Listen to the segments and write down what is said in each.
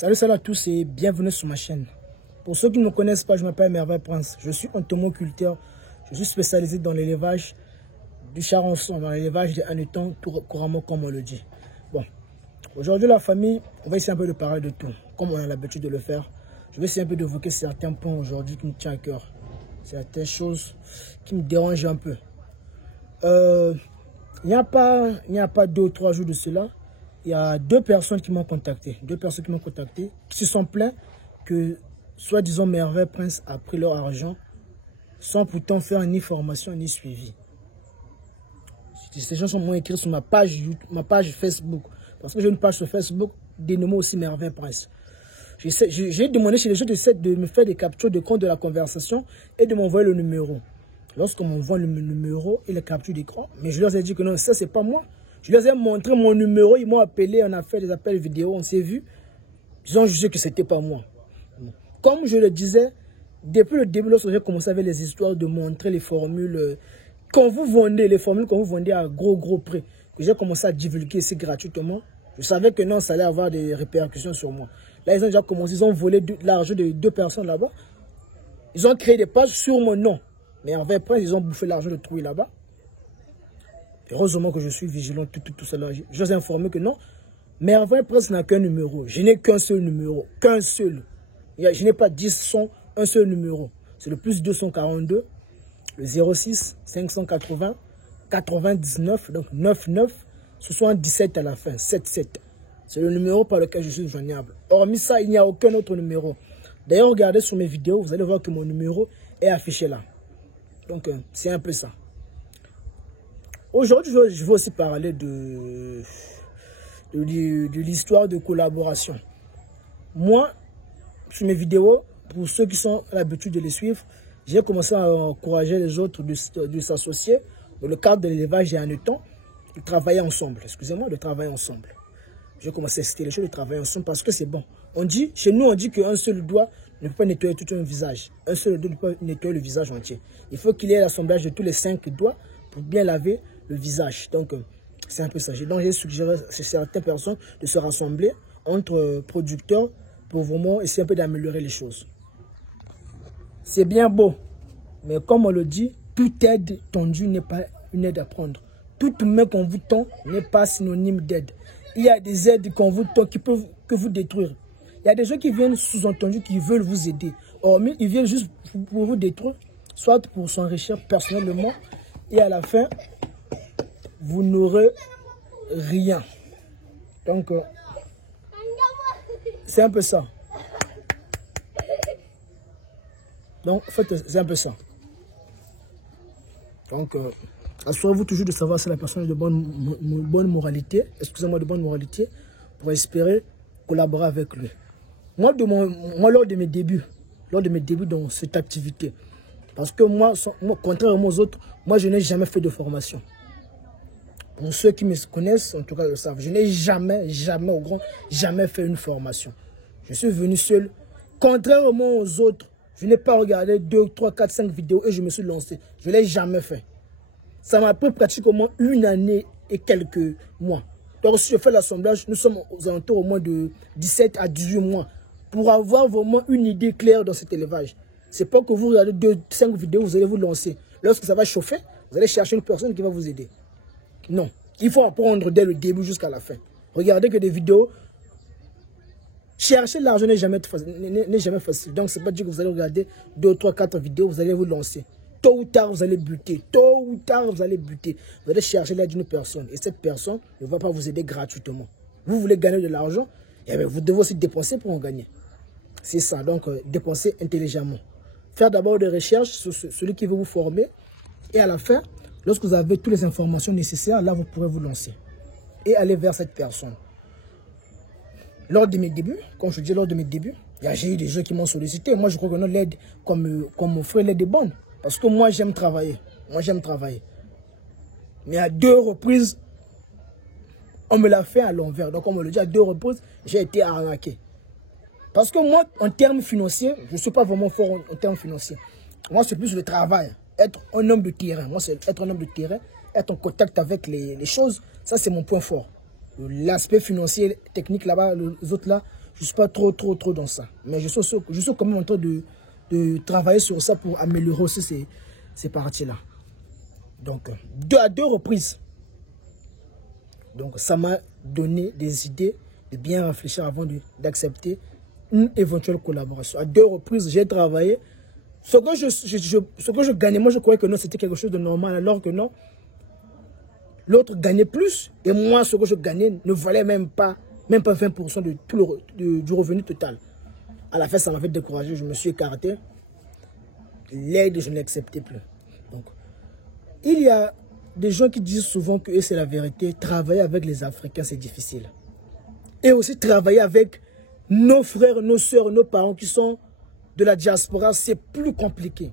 Salut à tous et bienvenue sur ma chaîne. Pour ceux qui ne me connaissent pas, je m'appelle Merveille Prince. Je suis entomoculteur. Je suis spécialisé dans l'élevage du charançon, dans l'élevage des hannetons, tout couramment comme on le dit. Bon, aujourd'hui la famille, on va essayer un peu de parler de tout, comme on a l'habitude de le faire. Je vais essayer un peu d'évoquer certains points aujourd'hui qui me tiennent à cœur. Certaines choses qui me dérangent un peu. Il n'y a pas 2 ou 3 jours de cela. Il y a 2 personnes qui m'ont contacté. 2 personnes qui m'ont contacté, qui se sont plaints que, soi-disant, Merveille Prince a pris leur argent sans pourtant faire ni formation ni suivi. Ces gens m'ont écrit sur ma page Facebook. Parce que j'ai une page sur Facebook dénommée aussi Merveille Prince. J'ai demandé chez les gens de me faire des captures de compte de la conversation et de m'envoyer le numéro. Lorsqu'on m'envoie le numéro et les captures d'écran, mais je leur ai dit que non, ça c'est pas moi. Je leur ai montré mon numéro, ils m'ont appelé, on a fait des appels vidéo, on s'est vu. Ils ont jugé que c'était pas moi. Comme je le disais, depuis le début, lorsque j'ai commencé avec les histoires de montrer les formules qu'on vous vendait, les formules qu'on vous vendait à gros prix, que j'ai commencé à divulguer ici gratuitement, je savais que non, ça allait avoir des répercussions sur moi. Là, ils ont déjà commencé, ils ont volé l'argent de 2 personnes là-bas. Ils ont créé des pages sur mon nom. Mais avec Prince, ils ont bouffé l'argent de trouver là-bas. Heureusement que je suis vigilant, tout cela. Je vous ai informé que non. Merveille Prince n'a qu'un numéro. Je n'ai qu'un seul numéro. Qu'un seul. Je n'ai pas 10 sons, un seul numéro. C'est le plus 242, le 06 580 99, donc 99, 77 à la fin, 77. C'est le numéro par lequel je suis joignable. Hormis ça, il n'y a aucun autre numéro. D'ailleurs, regardez sur mes vidéos, vous allez voir que mon numéro est affiché là. Donc, c'est un peu ça. Aujourd'hui, je vais aussi parler de l'histoire de collaboration. Moi, sur mes vidéos, pour ceux qui sont à l'habitude de les suivre, j'ai commencé à encourager les autres de s'associer dans le cadre de l'élevage des hannetons, de travailler ensemble. Excusez-moi, de travailler ensemble. J'ai commencé à citer les choses, de travailler ensemble parce que c'est bon. Chez nous, on dit qu'un seul doigt ne peut pas nettoyer tout un visage. Un seul doigt ne peut pas nettoyer le visage entier. Il faut qu'il y ait l'assemblage de tous les 5 doigts pour bien laver le visage. Donc, c'est un peu ça. Donc, j'ai suggéré à certaines personnes de se rassembler entre producteurs pour vraiment essayer un peu d'améliorer les choses. C'est bien beau, mais comme on le dit, toute aide tendue n'est pas une aide à prendre. Toute main qu'on vous tend n'est pas synonyme d'aide. Il y a des aides qu'on vous tend qui peuvent vous détruire. Il y a des gens qui viennent sous-entendu qui veulent vous aider. Or, ils viennent juste pour vous détruire, soit pour s'enrichir personnellement, et à la fin, vous n'aurez rien. Donc, c'est un peu ça. Donc, en fait, c'est un peu ça. Donc, assurez-vous toujours de savoir si la personne est de bonne moralité, excusez-moi, de bonne moralité, pour espérer collaborer avec lui. Moi, lors de mes débuts dans cette activité, parce que moi, contrairement aux autres, moi, je n'ai jamais fait de formation. Pour ceux qui me connaissent, en tout cas, le savent. Je n'ai jamais fait une formation. Je suis venu seul. Contrairement aux autres, je n'ai pas regardé 2, 3, 4, 5 vidéos et je me suis lancé. Je ne l'ai jamais fait. Ça m'a pris pratiquement 1 année et quelques mois. Donc, si je fais l'assemblage, nous sommes aux alentours au moins de 17 à 18 mois pour avoir vraiment une idée claire dans cet élevage. C'est pas que vous regardez 2, 5 vidéos, vous allez vous lancer. Lorsque ça va chauffer, vous allez chercher une personne qui va vous aider. Non, il faut apprendre dès le début jusqu'à la fin. Regardez que des vidéos. Chercher l'argent n'est jamais facile. Donc, c'est pas dire que vous allez regarder 2, 3, 4 vidéos, vous allez vous lancer. Tôt ou tard, vous allez buter. Vous allez chercher l'aide d'une personne. Et cette personne ne va pas vous aider gratuitement. Vous voulez gagner de l'argent, eh bien, vous devez aussi dépenser pour en gagner. C'est ça, donc dépenser intelligemment. Faire d'abord des recherches sur celui qui veut vous former. Et à la fin, lorsque vous avez toutes les informations nécessaires, là, vous pourrez vous lancer. Et aller vers cette personne. Lors de mes débuts, comme je dis, j'ai eu des gens qui m'ont sollicité. Moi, je crois que l'aide, comme mon frère, l'aide est bonne. Parce que moi, j'aime travailler. Mais à 2 reprises, on me l'a fait à l'envers. Donc, on me le dit, à 2 reprises, j'ai été arnaqué. Parce que moi, en termes financiers, je ne suis pas vraiment fort en termes financiers. Moi, c'est plus le travail. Être un homme de terrain. Moi, c'est être un homme de terrain, être en contact avec les choses. Ça, c'est mon point fort. L'aspect financier, technique là-bas, les autres là, Je ne suis pas trop dans ça. Mais je suis quand même en train de travailler sur ça pour améliorer aussi ces parties-là. Donc, à deux reprises. Donc, ça m'a donné des idées de bien réfléchir avant d'accepter une éventuelle collaboration. À deux reprises, j'ai travaillé. Ce que je gagnais, moi, je croyais que non, c'était quelque chose de normal, alors que non. L'autre gagnait plus, et moi, ce que je gagnais ne valait même pas 20% de tout du revenu total. À la fin, ça m'avait découragé, je me suis écarté. L'aide, je ne l'acceptais plus. Donc, il y a des gens qui disent souvent que c'est la vérité. Travailler avec les Africains, c'est difficile. Et aussi travailler avec nos frères, nos soeurs, nos parents qui sont de la diaspora, c'est plus compliqué.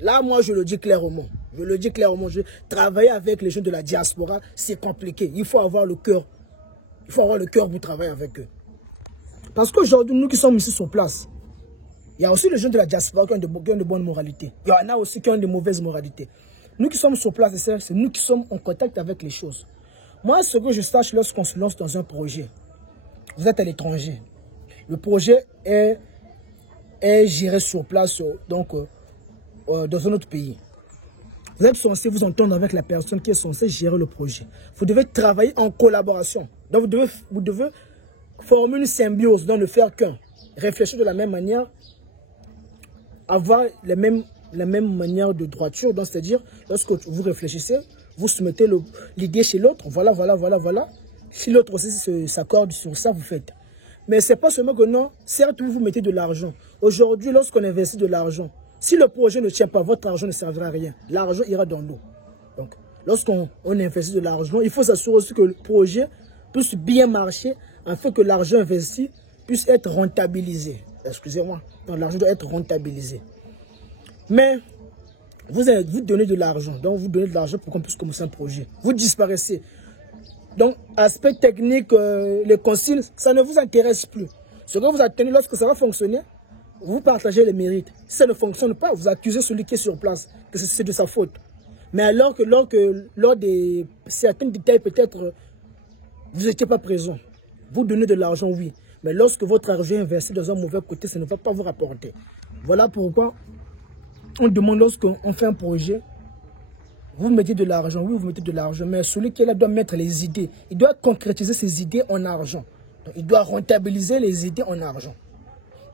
Là, moi, je le dis clairement. Je le dis clairement. Travailler avec les gens de la diaspora, c'est compliqué. Il faut avoir le cœur. Il faut avoir le cœur pour travailler avec eux. Parce qu'aujourd'hui, nous qui sommes ici sur place, il y a aussi les gens de la diaspora qui ont de bonnes moralités. Il y en a aussi qui ont de mauvaises moralités. Nous qui sommes sur place, c'est nous qui sommes en contact avec les choses. Moi, ce que je sache lorsqu'on se lance dans un projet, vous êtes à l'étranger. Le projet est géré sur place, donc dans un autre pays. Vous êtes censé vous entendre avec la personne qui est censée gérer le projet. Vous devez travailler en collaboration. Donc vous devez former une symbiose, donc ne faire qu'un. Réfléchir de la même manière, avoir la même manière de droiture. Donc c'est-à-dire, lorsque vous réfléchissez, vous soumettez l'idée chez l'autre. Voilà. Si l'autre aussi s'accorde sur ça, vous faites. Mais ce n'est pas seulement que non, certes, vous mettez de l'argent. Aujourd'hui, lorsqu'on investit de l'argent, si le projet ne tient pas, votre argent ne servira à rien. L'argent ira dans l'eau. Donc, lorsqu'on investit de l'argent, il faut s'assurer aussi que le projet puisse bien marcher afin que l'argent investi puisse être rentabilisé. Excusez-moi. Donc, l'argent doit être rentabilisé. Mais, vous donnez de l'argent. Donc, vous donnez de l'argent pour qu'on puisse commencer un projet. Vous disparaissez. Donc, aspect technique, les consignes, ça ne vous intéresse plus. Ce que vous attendez, lorsque ça va fonctionner, vous partagez les mérites. Si ça ne fonctionne pas, vous accusez celui qui est sur place, que c'est de sa faute. Mais alors que lors de certains détails, peut-être, vous n'étiez pas présent. Vous donnez de l'argent, oui. Mais lorsque votre argent est investi dans un mauvais côté, ça ne va pas vous rapporter. Voilà pourquoi on demande lorsqu'on fait un projet, vous mettez de l'argent, oui, vous mettez de l'argent, mais celui qui est là doit mettre les idées. Il doit concrétiser ses idées en argent. Donc, il doit rentabiliser les idées en argent.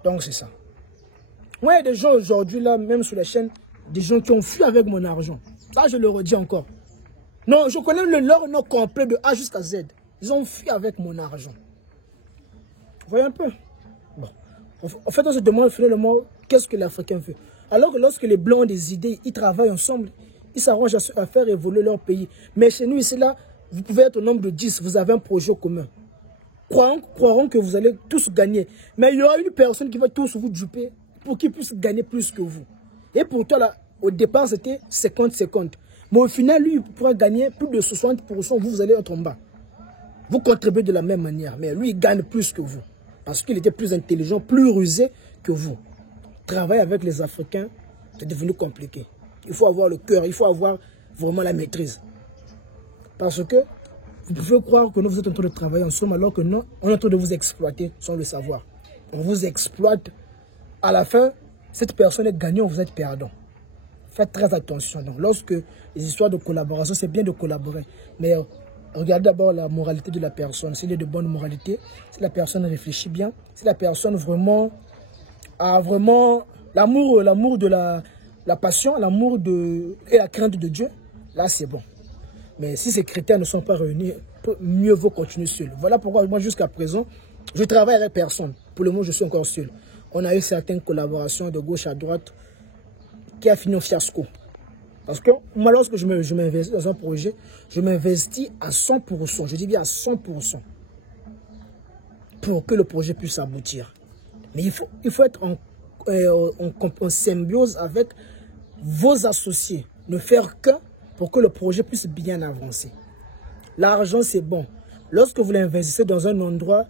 Donc, c'est ça. Moi, il y a des gens aujourd'hui, là, même sur la chaîne, des gens qui ont fui avec mon argent. Ça, je le redis encore. Non, je connais leur nom complet de A jusqu'à Z. Ils ont fui avec mon argent. Vous voyez un peu? Bon. En fait, on se demande finalement, qu'est-ce que l'Africain fait? Alors que lorsque les Blancs ont des idées, ils travaillent ensemble. Ils s'arrangent à faire évoluer leur pays. Mais chez nous, ici, là, vous pouvez être au nombre de 10, vous avez un projet commun. Croirons que vous allez tous gagner. Mais il y aura une personne qui va tous vous duper pour qu'il puisse gagner plus que vous. Et pour toi, là, au départ, c'était 50-50. Mais au final, lui, il pourra gagner plus de 60%, vous allez être en bas. Vous contribuez de la même manière, mais lui, il gagne plus que vous. Parce qu'il était plus intelligent, plus rusé que vous. Travailler avec les Africains, c'est devenu compliqué. Il faut avoir le cœur, il faut avoir vraiment la maîtrise. Parce que vous pouvez croire que nous vous êtes en train de travailler ensemble alors que non, on est en train de vous exploiter sans le savoir. On vous exploite. À la fin, cette personne est gagnante, vous êtes perdant. Faites très attention. Donc, lorsque les histoires de collaboration, c'est bien de collaborer. Mais regardez d'abord la moralité de la personne. S'il est de bonne moralité, si la personne réfléchit bien, si la personne vraiment a vraiment l'amour de la passion, l'amour et la crainte de Dieu, là c'est bon. Mais si ces critères ne sont pas réunis, mieux vaut continuer seul. Voilà pourquoi moi jusqu'à présent, je travaille avec personne. Pour le moment, je suis encore seul. On a eu certaines collaborations de gauche à droite qui a fini au fiasco. Parce que moi, lorsque je m'investis dans un projet, je m'investis à 100%. Je dis bien à 100% pour que le projet puisse aboutir. Mais il faut être en symbiose avec vos associés. Ne faire qu'un pour que le projet puisse bien avancer. L'argent, c'est bon. Lorsque vous l'investissez dans un endroit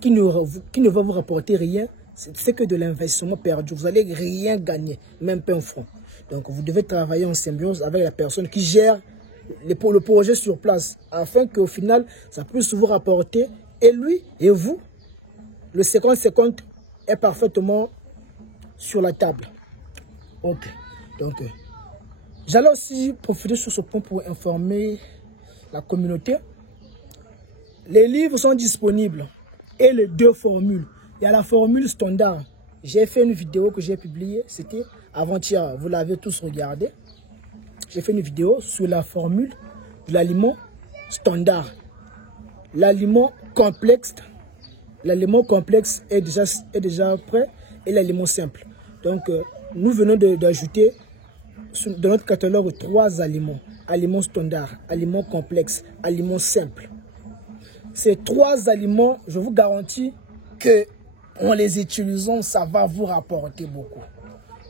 qui ne va vous rapporter rien, c'est que de l'investissement perdu. Vous n'allez rien gagner, même pas un franc. Donc, vous devez travailler en symbiose avec la personne qui gère le projet sur place, afin qu'au final, ça puisse vous rapporter, et lui et vous, Le 50-50 est parfaitement sur la table. Ok. Donc, j'allais aussi profiter sur ce point pour informer la communauté. Les livres sont disponibles et les deux formules. Il y a la formule standard. J'ai fait une vidéo que j'ai publiée, c'était avant-hier. Vous l'avez tous regardé. J'ai fait une vidéo sur la formule de l'aliment standard. L'aliment complexe est déjà prêt et l'aliment simple. Donc, nous venons d'ajouter dans notre catalogue 3 aliments. Aliments standard, aliments complexes, aliments simples. Ces 3 aliments, je vous garantis que en les utilisant, ça va vous rapporter beaucoup.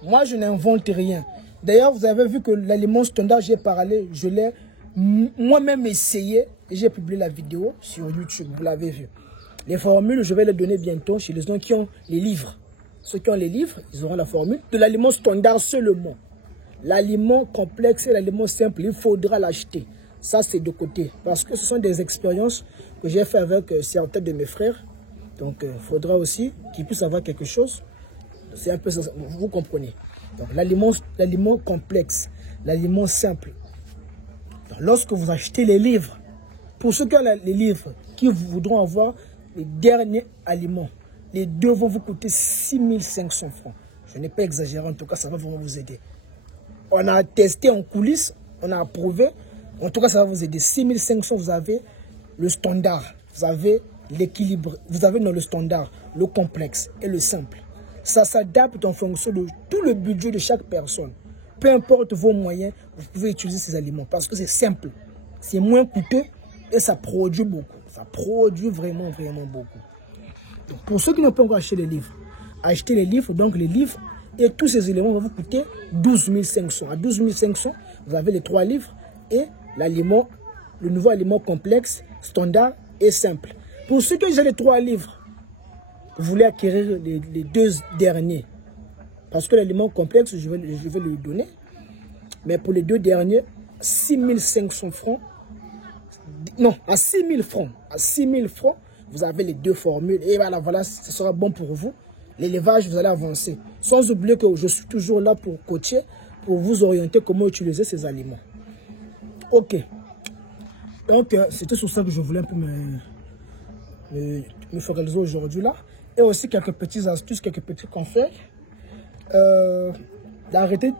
Moi, je n'invente rien. D'ailleurs, vous avez vu que l'aliment standard, j'ai parlé, je l'ai moi-même essayé et j'ai publié la vidéo sur YouTube, vous l'avez vu. Les formules, je vais les donner bientôt chez les gens qui ont les livres. Ceux qui ont les livres, ils auront la formule de l'aliment standard seulement. L'aliment complexe et l'aliment simple, il faudra l'acheter. Ça, c'est de côté. Parce que ce sont des expériences que j'ai fait avec certains de mes frères. Donc, il faudra aussi qu'ils puissent avoir quelque chose. C'est un peu ça, vous comprenez. Donc, l'aliment complexe, l'aliment simple. Donc, lorsque vous achetez les livres, pour ceux qui ont les livres, qui voudront avoir les derniers aliments, les deux vont vous coûter 6500 francs. Je n'ai pas exagéré, en tout cas, ça va vraiment vous aider. On a testé en coulisses, on a approuvé. En tout cas, ça va vous aider. 6500, vous avez le standard, vous avez l'équilibre, vous avez dans le standard, le complexe et le simple. Ça s'adapte en fonction de tout le budget de chaque personne. Peu importe vos moyens, vous pouvez utiliser ces aliments parce que c'est simple, c'est moins coûteux et ça produit beaucoup. Ça produit vraiment, vraiment beaucoup. Donc, pour ceux qui n'ont pas encore acheté les livres, achetez les livres, donc les livres et tous ces éléments vont vous coûter 12 500. À 12 500, vous avez les 3 livres et l'aliment, le nouveau aliment complexe, standard et simple. Pour ceux qui ont déjà les 3 livres, vous voulez acquérir les 2 derniers. Parce que l'aliment complexe, je vais le donner. Mais pour les 2 derniers, 6500 francs. Non, à 6000 francs. À 6000 francs, vous avez les 2 formules. Et voilà, ce sera bon pour vous. L'élevage, vous allez avancer. Sans oublier que je suis toujours là pour coacher, pour vous orienter comment utiliser ces aliments. Ok. Donc, c'était sur ça que je voulais un peu me focaliser aujourd'hui là. Et aussi quelques petites astuces, quelques petits conseils. D'arrêter.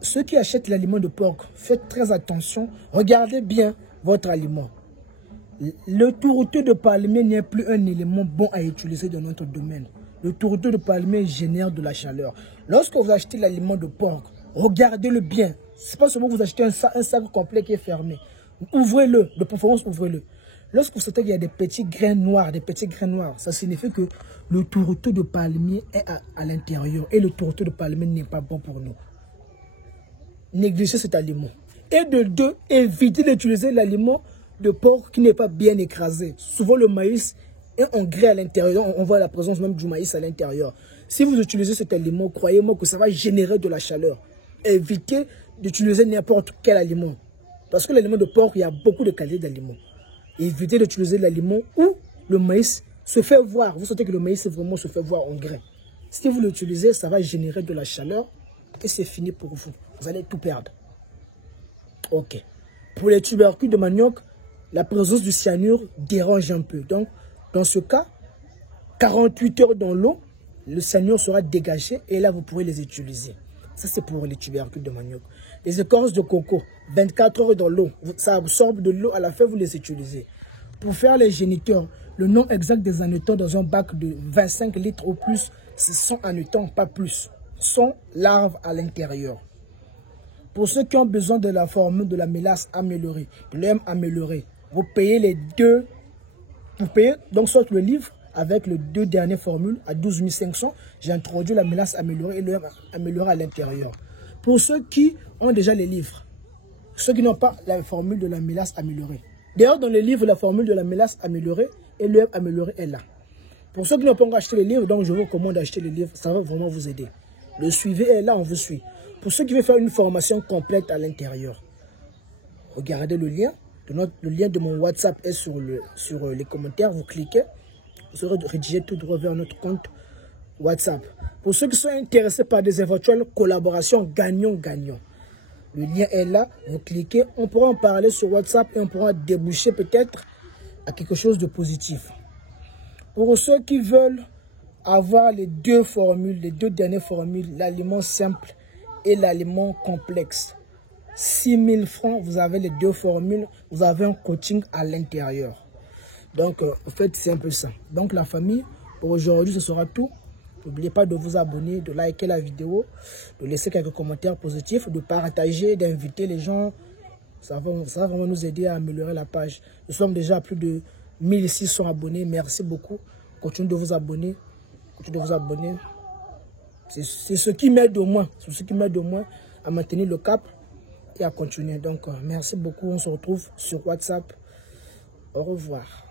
Ceux qui achètent l'aliment de porc, faites très attention. Regardez bien votre aliment. Le tourteau de palmier n'est plus un élément bon à utiliser dans notre domaine. Le tourteau de palmier génère de la chaleur. Lorsque vous achetez l'aliment de porc, regardez-le bien. Ce n'est pas seulement que vous achetez un sac complet qui est fermé. Ouvrez-le, de préférence ouvrez-le. Lorsque vous sentez qu'il y a des petits grains noirs, ça signifie que le tourteau de palmier est à l'intérieur. Et le tourteau de palmier n'est pas bon pour nous. Négligez cet aliment. Et de 2, évitez d'utiliser l'aliment de porc qui n'est pas bien écrasé. Souvent le maïs est en grès à l'intérieur. On voit la présence même du maïs à l'intérieur. Si vous utilisez cet aliment, croyez-moi que ça va générer de la chaleur. Évitez d'utiliser n'importe quel aliment. Parce que l'aliment de porc, il y a beaucoup de qualités d'aliments. Évitez d'utiliser l'aliment où le maïs se fait voir. Vous sentez que le maïs vraiment se fait voir en grain. Si vous l'utilisez, ça va générer de la chaleur et c'est fini pour vous. Vous allez tout perdre. Ok. Pour les tubercules de manioc, la présence du cyanure dérange un peu. Donc, dans ce cas, 48 heures dans l'eau, le cyanure sera dégagé et là, vous pourrez les utiliser. Ça, c'est pour les tubercules de manioc. Les écorces de coco, 24 heures dans l'eau. Ça absorbe de l'eau, à la fin, vous les utilisez. Pour faire les géniteurs, le nom exact des hannetons dans un bac de 25 litres ou plus, c'est 100 hannetons, pas plus. 100 larves à l'intérieur. Pour ceux qui ont besoin de la formule de la mélasse améliorée, de l'EM amélioré, vous payez les 2. Vous payez donc soit le livre avec les 2 dernières formules à 12 500. J'ai introduit la mélasse améliorée et l'EM amélioré à l'intérieur. Pour ceux qui ont déjà les livres, ceux qui n'ont pas la formule de la mélasse améliorée. D'ailleurs, dans les livres, la formule de la mélasse améliorée et l'EM amélioré est là. Pour ceux qui n'ont pas encore acheté les livres, donc je vous recommande d'acheter les livres. Ça va vraiment vous aider. Le suivi est là, on vous suit. Pour ceux qui veulent faire une formation complète à l'intérieur, regardez le lien. Le lien de mon WhatsApp est sur les commentaires. Vous cliquez, serez redirigé tout droit vers notre compte WhatsApp. Pour ceux qui sont intéressés par des éventuelles collaborations gagnant-gagnant, le lien est là, vous cliquez, on pourra en parler sur WhatsApp et on pourra déboucher peut-être à quelque chose de positif. Pour ceux qui veulent avoir les deux formules, les deux dernières formules, l'aliment simple et l'aliment complexe, 6 000 francs, vous avez les deux formules, vous avez un coaching à l'intérieur. Donc, en fait, c'est un peu ça. Donc, la famille, pour aujourd'hui, ce sera tout. N'oubliez pas de vous abonner, de liker la vidéo, de laisser quelques commentaires positifs, de partager, d'inviter les gens. Ça va vraiment nous aider à améliorer la page. Nous sommes déjà à plus de 1600 abonnés. Merci beaucoup. Continuez de vous abonner. Continuez de vous abonner. C'est ce qui m'aide au moins. C'est ce qui m'aide au moins à maintenir le cap et à continuer. Donc, merci beaucoup. On se retrouve sur WhatsApp. Au revoir.